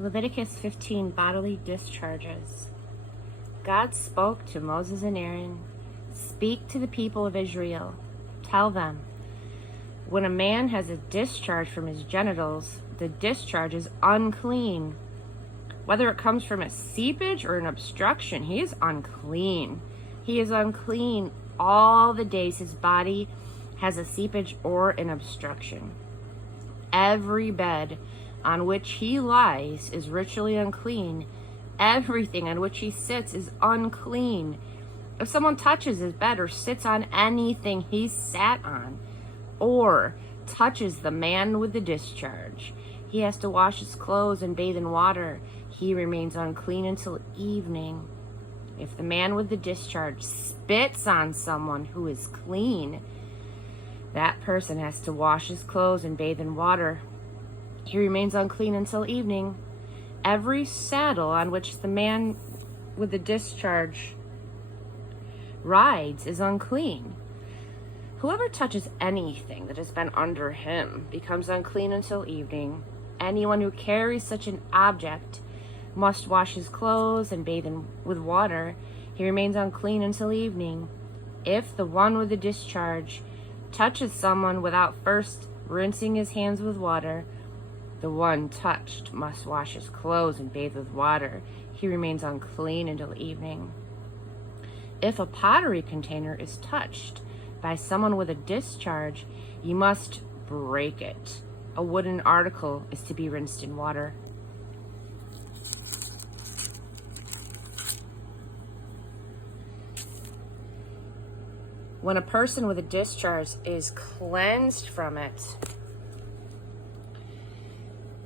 Leviticus 15, bodily discharges. God spoke to Moses and Aaron, "Speak to the people of Israel. Tell them, when a man has a discharge from his genitals, the discharge is unclean. Whether it comes from a seepage or an obstruction, he is unclean. He is unclean all the days his body has a seepage or an obstruction. Every bed on which he lies is ritually unclean. Everything on which he sits is unclean. If someone touches his bed or sits on anything he sat on, or touches the man with the discharge, he has to wash his clothes and bathe in water. He remains unclean until evening. If the man with the discharge spits on someone who is clean, that person has to wash his clothes and bathe in water. He remains unclean until evening. Every saddle on which the man with the discharge rides is unclean. Whoever touches anything that has been under him becomes unclean until evening. Anyone who carries such an object must wash his clothes and bathe with water. He remains unclean until evening. If the one with the discharge touches someone without first rinsing his hands with water, the one touched must wash his clothes and bathe with water. He remains unclean until evening. If a pottery container is touched by someone with a discharge, you must break it. A wooden article is to be rinsed in water. When a person with a discharge is cleansed from it,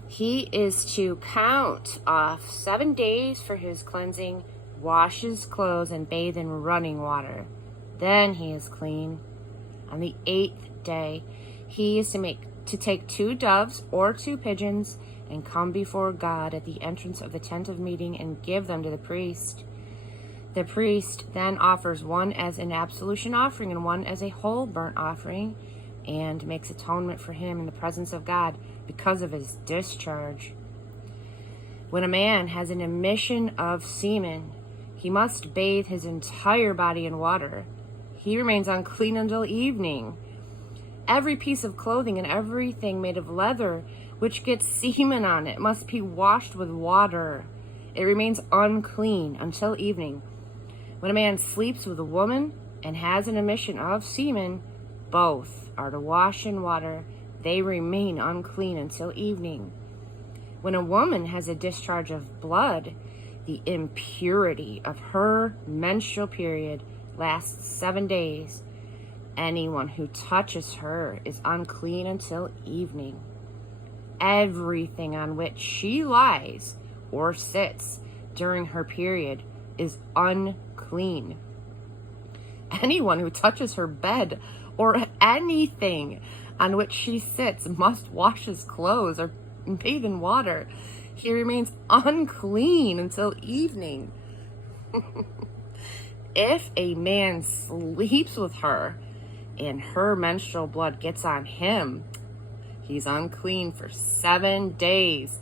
he is to count off 7 days for his cleansing, wash his clothes, and bathe in running water. Then he is clean. On the 8th day, he is to take 2 doves or 2 pigeons and come before God at the entrance of the tent of meeting and give them to the priest. The priest then offers one as an absolution offering and one as a whole burnt offering, and makes atonement for him in the presence of God because of his discharge. When a man has an emission of semen, he must bathe his entire body in water. He remains unclean until evening. Every piece of clothing and everything made of leather which gets semen on it must be washed with water. It remains unclean until evening. When a man sleeps with a woman and has an emission of semen, both are to wash in water. They remain unclean until evening. When a woman has a discharge of blood, the impurity of her menstrual period lasts 7 days. Anyone who touches her is unclean until evening. Everything on which she lies or sits during her period is unclean. Anyone who touches her bed or anything on which she sits must wash his clothes or bathe in water. He remains unclean until evening. If a man sleeps with her and her menstrual blood gets on him, he's unclean for 7 days,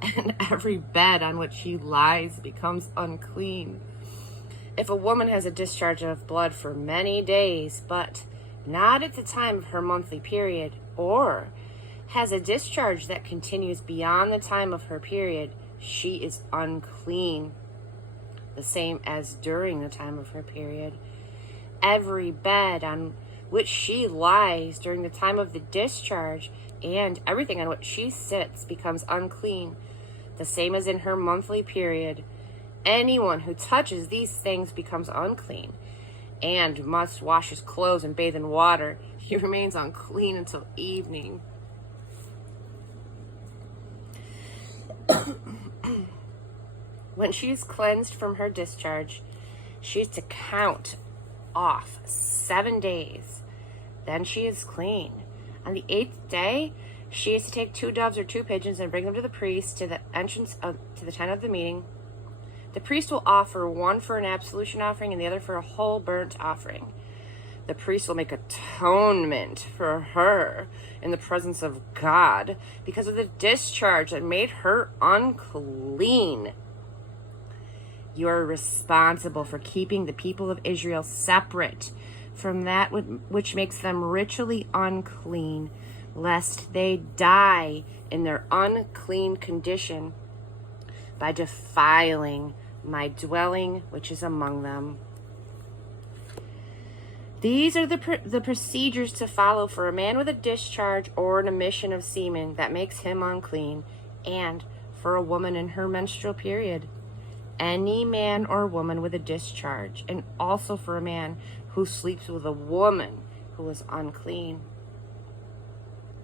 and every bed on which he lies becomes unclean. If a woman has a discharge of blood for many days, but not at the time of her monthly period, or has a discharge that continues beyond the time of her period, she is unclean, the same as during the time of her period. Every bed on which she lies during the time of the discharge and everything on which she sits becomes unclean, the same as in her monthly period. Anyone who touches these things becomes unclean and must wash his clothes and bathe in water. He remains unclean until evening. When she is cleansed from her discharge, she is to count off 7 days. Then she is clean. On the 8th day, she is to take 2 doves or 2 pigeons and bring them to the priest to the entrance to the tent of the meeting. The priest will offer one for an absolution offering and the other for a whole burnt offering. The priest will make atonement for her in the presence of God because of the discharge that made her unclean. You are responsible for keeping the people of Israel separate from that which makes them ritually unclean, lest they die in their unclean condition by defiling my dwelling which is among them. These are the procedures to follow for a man with a discharge or an emission of semen that makes him unclean, and for a woman in her menstrual period. Any man or woman with a discharge, and also for a man who sleeps with a woman who is unclean.